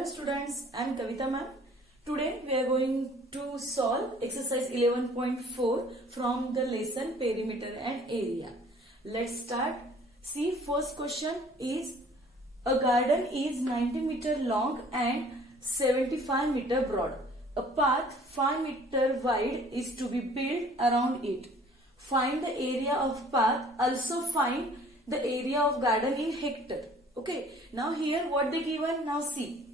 Hello students, I am Kavita ma'am. Today we are going to solve exercise 11.4 from the lesson perimeter and area. Let's start. See, first question is a garden is 90 meter long and 75 meter broad. A path 5 meter wide is to be built around it. Find the area of path. Also find the area of garden in hectare. Okay, now here what they given, now see.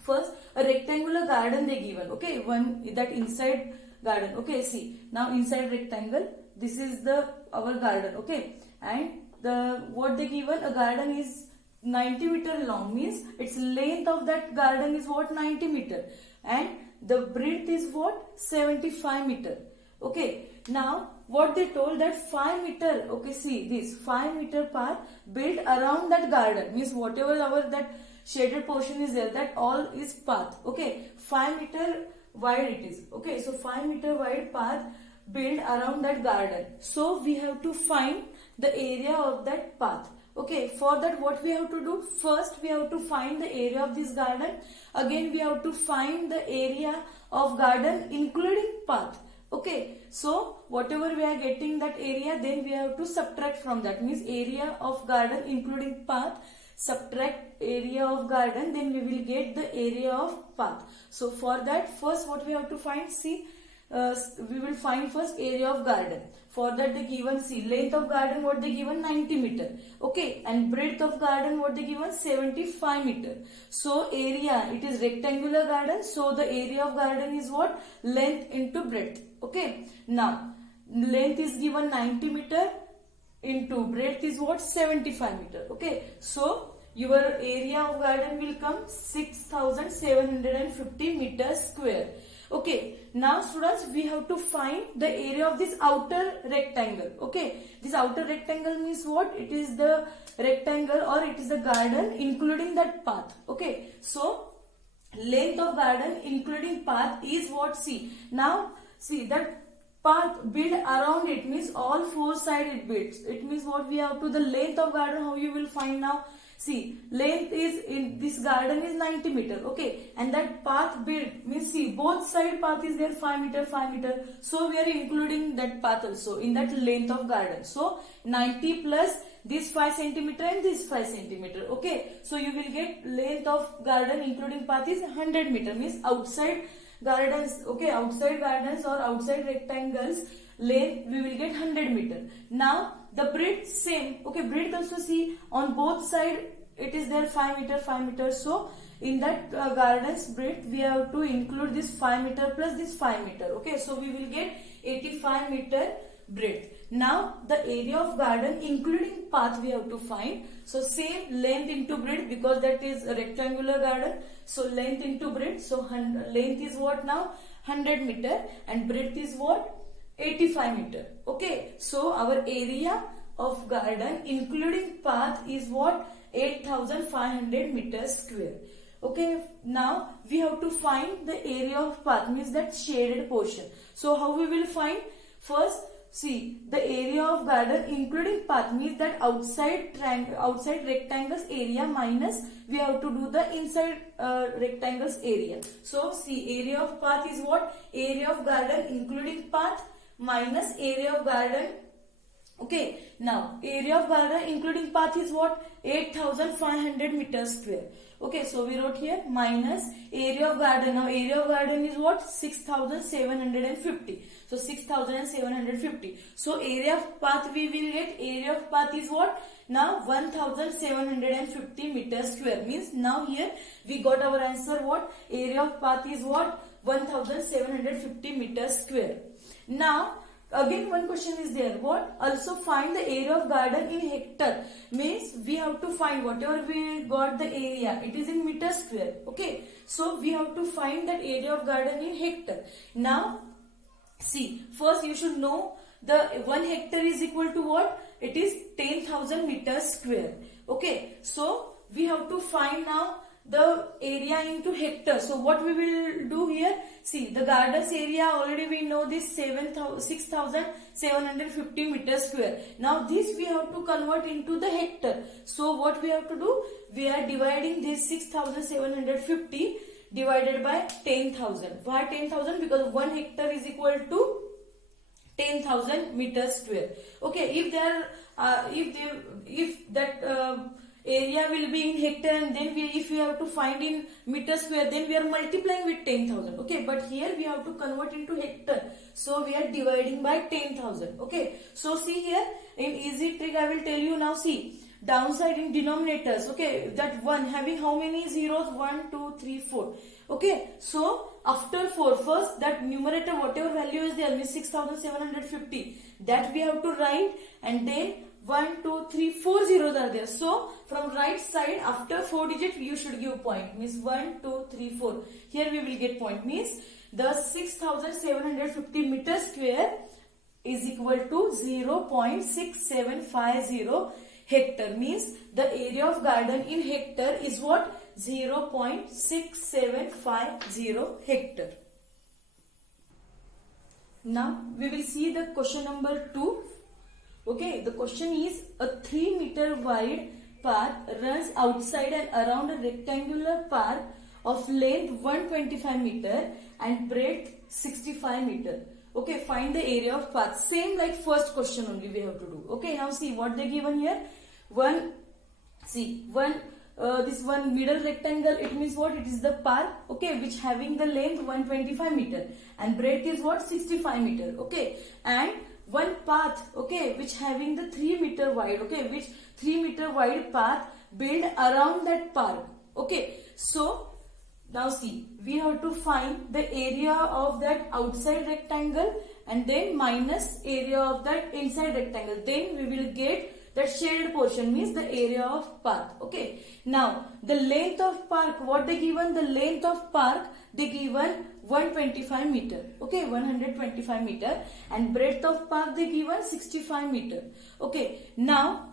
First a rectangular garden they given, okay, one that inside garden, okay, see, now inside rectangle, this is the our garden, okay, and the what they given, a garden is 90 meter long, means its length of that garden is what, 90 meter, and the breadth is what, 75 meter. Okay, now what they told that 5 meter, okay, see this 5 meter path built around that garden, means whatever our that shaded portion is there, that all is path. Okay, 5 meter wide it is. Okay, so 5 meter wide path built around that garden. So we have to find the area of that path. Okay, for that what we have to do? First we have to find the area of this garden. Again we have to find the area of garden including path. Okay, so whatever we are getting that area, then we have to subtract from that, means area of garden including path, subtract area of garden, then we will get the area of path. So for that, first what we have to find, see, we will find first area of garden. For that they given, see, length of garden what they given, 90 meter, okay, and breadth of garden what they given, 75 meter. So area, it is rectangular garden, so the area of garden is what, length into breadth. Okay, now length is given 90 meter into breadth is what, 75 meter. Okay, so your area of garden will come 6750 meters square. Okay, now students, we have to find the area of this outer rectangle. Okay, this outer rectangle means what, it is the rectangle or it is the garden including that path. Okay, so length of garden including path is what, see, now see that path built around it, means all four sides it builds. It means what, we have to the length of garden, how you will find now. See, length is in this garden is 90 meter, okay, and that path built means, see, both side path is there 5 meter, 5 meter. So we are including that path also in that length of garden. So 90 plus this 5 centimeter and this 5 centimeter. Okay, so you will get length of garden including path is 100 meter, means outside gardens, okay, outside gardens or outside rectangles length we will get 100 meter. Now the breadth same, okay, breadth also, see, on both side it is there 5 meter, 5 meter. So in that garden's breadth we have to include this 5 meter plus this 5 meter. Okay, so we will get 85 meter breadth. Now the area of garden including path we have to find. So same length into breadth, because that is a rectangular garden. So length into breadth. So length is what now, 100 meter, and breadth is what, 85 meter. Okay, so our area of garden including path is what, 8500 meters square. Okay, now we have to find the area of path, means that shaded portion. So how we will find? First, see, the area of garden including path means that outside rectangles area minus we have to do the inside rectangles area. So see, area of path is what, area of garden including path minus area of garden. Okay, now area of garden including path is what, 8500 meters square. Okay, so we wrote here minus area of garden. Now area of garden is what, 6750. So 6750. So area of path we will get, area of path is what, now 1750 meters square, means now here we got our answer what, area of path is what, 1750 meters square. Now again one question is there, what, also find the area of garden in hectare, means we have to find whatever we got the area, it is in meter square. Okay, so we have to find that area of garden in hectare. Now see, first you should know the 1 hectare is equal to what, it is 10,000 meters square. Okay, so we have to find now the area into hectare. So what we will do here, see the gardens area already we know this 6,750 meters square. Now this we have to convert into the hectare. So what we have to do, we are dividing this 6,750 divided by 10,000. Why 10,000? Because 1 hectare is equal to 10,000 meters square. Okay, if that area will be in hectare, and then if we have to find in meter square, then we are multiplying with 10,000. Okay, but here we have to convert into hectare, so we are dividing by 10,000. Okay, so see here in easy trick I will tell you now. See, downside in denominators. Okay, that 1 having how many zeros? 1 2 3 4. Okay, so after 4, first that numerator whatever value is there, means 6,750, that we have to write, and then 1 2 3 4 zeros are there. So from right side after 4 digit you should give point, means 1 2 3 4. Here we will get point, means the 6,750 meters square is equal to 0.6750 hectare, means the area of garden in hectare is what? 0.6750 hectare. Now we will see the question number 2. Okay, the question is a 3 meter wide path runs outside and around a rectangular park of length 125 meter and breadth 65 meter. Okay, find the area of path. Same like first question only we have to do. Okay, now see what they given here. This one middle rectangle, it means what? It is the park, okay, which having the length 125 meter and breadth is what? 65 meter. Okay, and one path, okay, which having the 3 meter wide, okay, which 3 meter wide path built around that park. Okay, so now see, we have to find the area of that outside rectangle and then minus area of that inside rectangle. Then we will get that shaded portion, means the area of path. Okay, now the length of park, what they given? The length of park they given 125 meter. Okay, 125 meter, and breadth of park they given 65 meter. Okay, now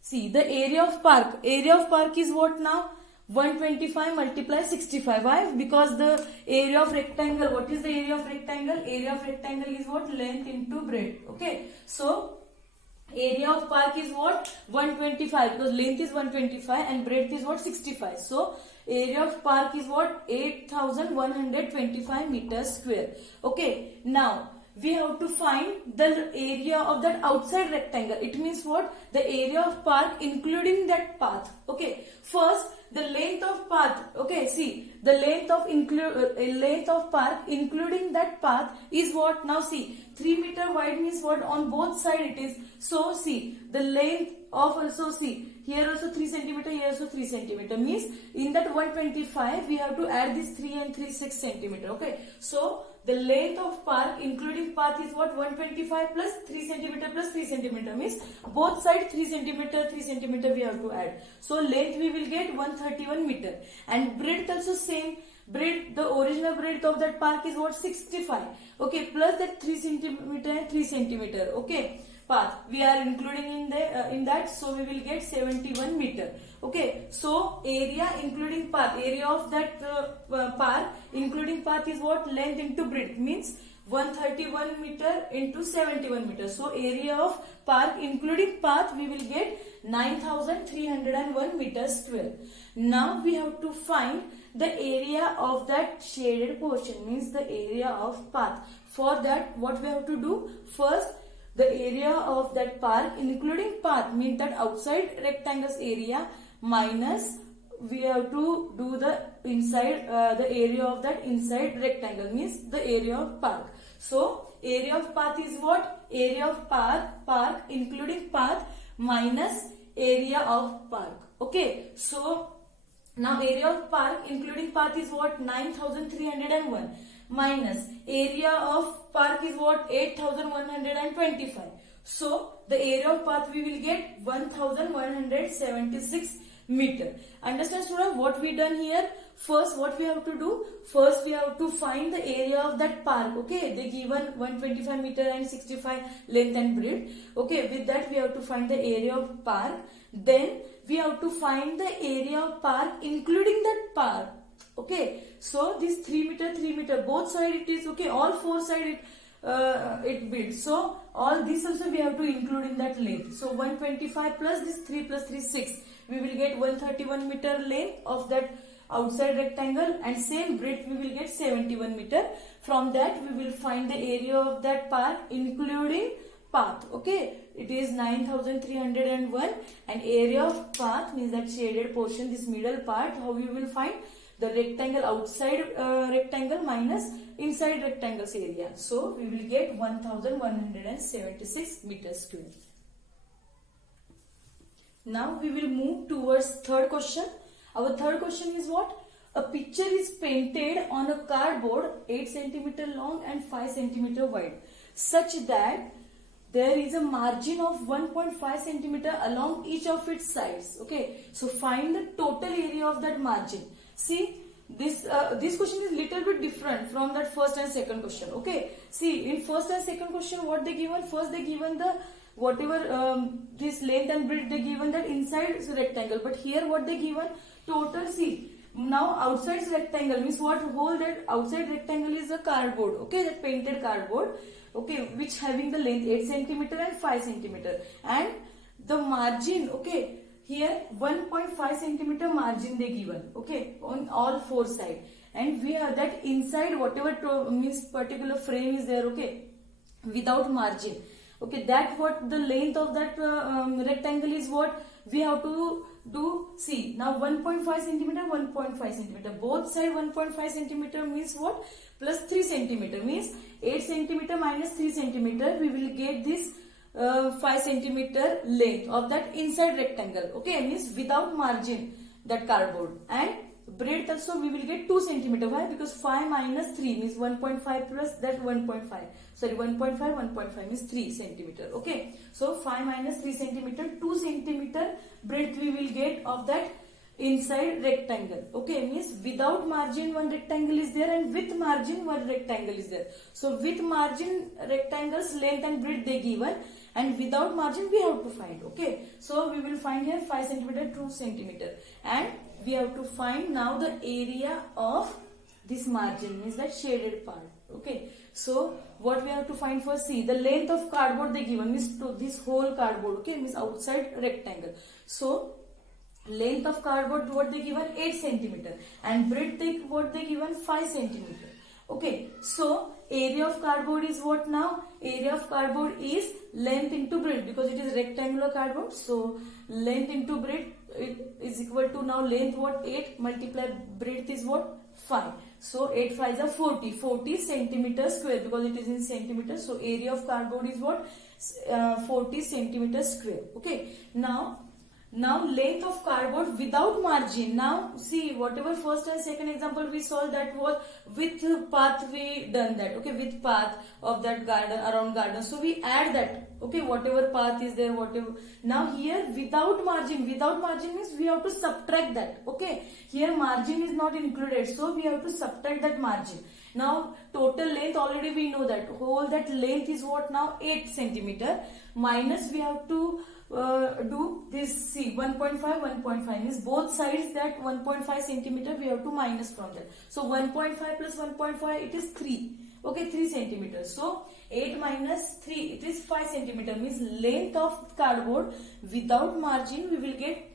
see the area of park. Area of park is what now? 125 multiply 65. Why? Because the area of rectangle, what is the area of rectangle? Area of rectangle is what? Length into breadth. Okay, so area of park is what? 125, because length is 125 and breadth is what? 65. So area of park is what? 8,125 meters square. Okay, now we have to find the area of that outside rectangle. It means what? The area of park including that path. Okay, first the length of path. Okay, see the length of park including that path is what? Now see, 3 meter wide means what? On both side it is. So see the length of also, see here also 3 centimeter, here also 3 centimeter, means in that 125 we have to add this 3 and 3 6 centimeter. Okay, so the length of park including path is what? 125 plus 3 centimeter plus 3 centimeter, means both side 3 centimeter we have to add. So length we will get 131 meter, and breadth also same. Breadth, the original breadth of that park is what? 65. Okay, plus that 3 centimeter and 3 centimeter. Okay, path we are including in that, so we will get 71 meter. Okay, so area including path, area of that park including path is what? Length into breadth, means 131 meter into 71 meter. So area of park including path we will get 9,301 meters square. Now we have to find the area of that shaded portion, means the area of path. For that what we have to do? First, the area of that park including path, means that outside rectangle's area, minus we have to do the inside the area of that inside rectangle, means the area of park. So area of path is what? Area of park including path minus area of park. Okay, so now area of park including path is what? 9,301 minus area of park is what? 8,125. So the area of path we will get 1,176 meter. Understand student what we done here? First what we have to do? First we have to find the area of that park. Okay, they given 125 meter and 65 length and breadth. Okay, with that we have to find the area of park. Then we have to find the area of park including that park. Okay, so this 3 meter both side it is okay, all four side it builds. So all this also we have to include in that length. So 125 plus this 3 plus 3 6. We will get 131 meter length of that outside rectangle, and same breadth we will get 71 meter. From that we will find the area of that park including path. Okay, it is 9301, and area of path means that shaded portion, this middle part. How we will find? The rectangle outside rectangle minus inside rectangle's area. So we will get 1176 meters square. Now we will move towards third question. Our third question is what? A picture is painted on a cardboard 8 cm long and 5 cm wide, such that there is a margin of 1.5 cm along each of its sides. Okay, so find the total area of that margin. See, this question is little bit different from that first and second question. Okay, see, in first and second question what they given? First they given the whatever this length and breadth they given that inside is rectangle, but here what they given? Total. See, now outside rectangle means what? Whole that outside rectangle is a cardboard. Okay, that painted cardboard. Okay, which having the length 8 cm and 5 cm, and the margin. Okay, here 1.5 cm margin they given. Okay, on all four sides, and we have that inside whatever means particular frame is there. Okay, without margin. Okay, that what the length of that rectangle is what we have to do. See, now 1.5 cm, 1.5 cm, both side 1.5 cm means what? Plus 3 cm means 8 cm minus 3 cm. We will get this 5 cm length of that inside rectangle. Okay, means without margin that cardboard, and breadth also we will get 2 cm. Why? Because 5 minus 3 means 1.5 plus that 1.5. Sorry, 1.5, 1.5 means 3 cm. Okay, so 5 minus 3 cm, 2 cm breadth we will get of that inside rectangle. Okay, means without margin one rectangle is there, and with margin one rectangle is there. So with margin rectangles length and breadth they given, and without margin we have to find. Okay, so we will find here 5 cm, 2 cm, and we have to find now the area of this margin means that shaded part. Okay, so what we have to find first? See, the length of cardboard they given means to this whole cardboard. Okay, means outside rectangle. So length of cardboard what they given 8 cm, and breadth what they given 5 cm. Okay, so area of cardboard is what now? Area of cardboard is length into breadth, because it is rectangular cardboard. So length into breadth it is equal to now length what? 8 multiply breadth is what? 5. So 8 5 is 40 centimeters square, because it is in centimeters. So area of cardboard is what? 40 centimeters square. Okay, now length of cardboard without margin. Now see, whatever first and second example we solved, that was with path we done that. Okay, with path of that garden, around garden. So we add that. Okay, whatever path is there, whatever. Now here without margin means we have to subtract that. Okay, here margin is not included, so we have to subtract that margin. Now total length already we know that whole that length is what now? 8 cm, minus we have to do this. See, 1.5 means both sides that 1.5 cm we have to minus from that. So 1.5 plus 1.5 it is 3. Okay, 3 cm. So 8 minus 3 it is 5 cm, means length of cardboard without margin we will get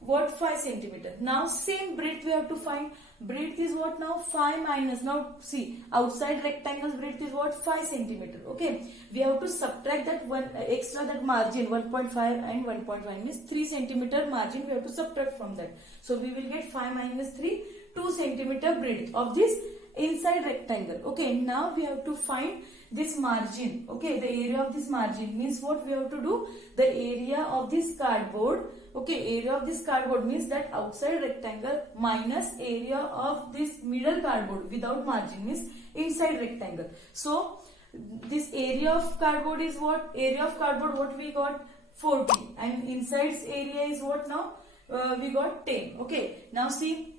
what? 5 cm. Now same breadth we have to find. Breadth is what now? 5 minus. Now see, outside rectangle's breadth is what? 5 cm. Okay, we have to subtract that one extra, that margin 1.5 and 1.5 means 3 cm margin we have to subtract from that. So we will get 5 minus 3, 2 cm breadth of this inside rectangle. Okay, now we have to find this margin. Okay, the area of this margin means what we have to do? The area of this cardboard. Okay, area of this cardboard means that outside rectangle minus area of this middle cardboard without margin means inside rectangle. So this area of cardboard is what? Area of cardboard what we got? 40, and inside's area is what now? we got 10. Okay, now see,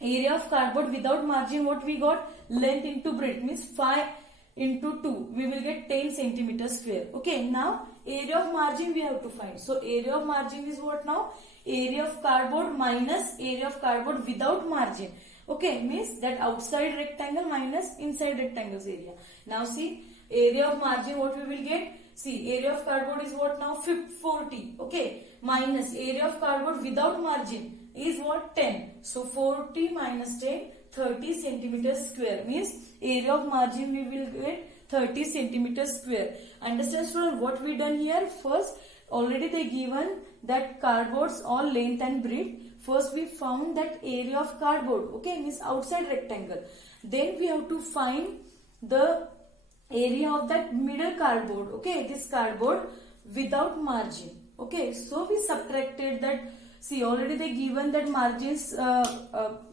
area of cardboard without margin, what we got? Length into breadth means 5 into 2. We will get 10 centimeters square. Okay, now area of margin we have to find. So area of margin is what now? Area of cardboard minus area of cardboard without margin. Okay, means that outside rectangle minus inside rectangle's area. Now see, area of margin what we will get? See, area of cardboard is what now? 40. Okay, minus area of cardboard without margin is what? 10. So 40 minus 10, 30 centimeters square means area of margin we will get 30 centimeters square. Understand student what we done here? First, already they given that cardboards all length and breadth. First we found that area of cardboard, okay, means outside rectangle. Then we have to find the area of that middle cardboard, okay, this cardboard without margin. Okay, so we subtracted that. See, already they given that margins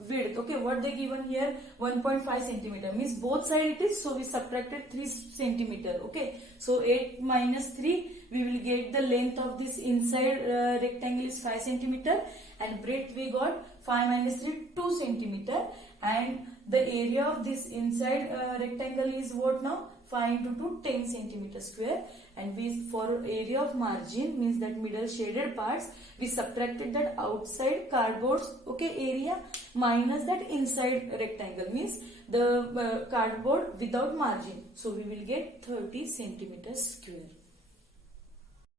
width. Okay, what they given here? 1.5 centimeter means both side it is. So we subtracted 3 centimeter. Okay, so 8 minus 3, we will get the length of this inside rectangle is 5 centimeter, and breadth we got 5 minus 3, 2 centimeter, and the area of this inside rectangle is what now? 5 into 2, 10 centimeter square, and we for area of margin means that middle shaded parts, we subtracted that outside cardboard's, okay, area minus that inside rectangle means the cardboard without margin. So we will get 30 centimeters square.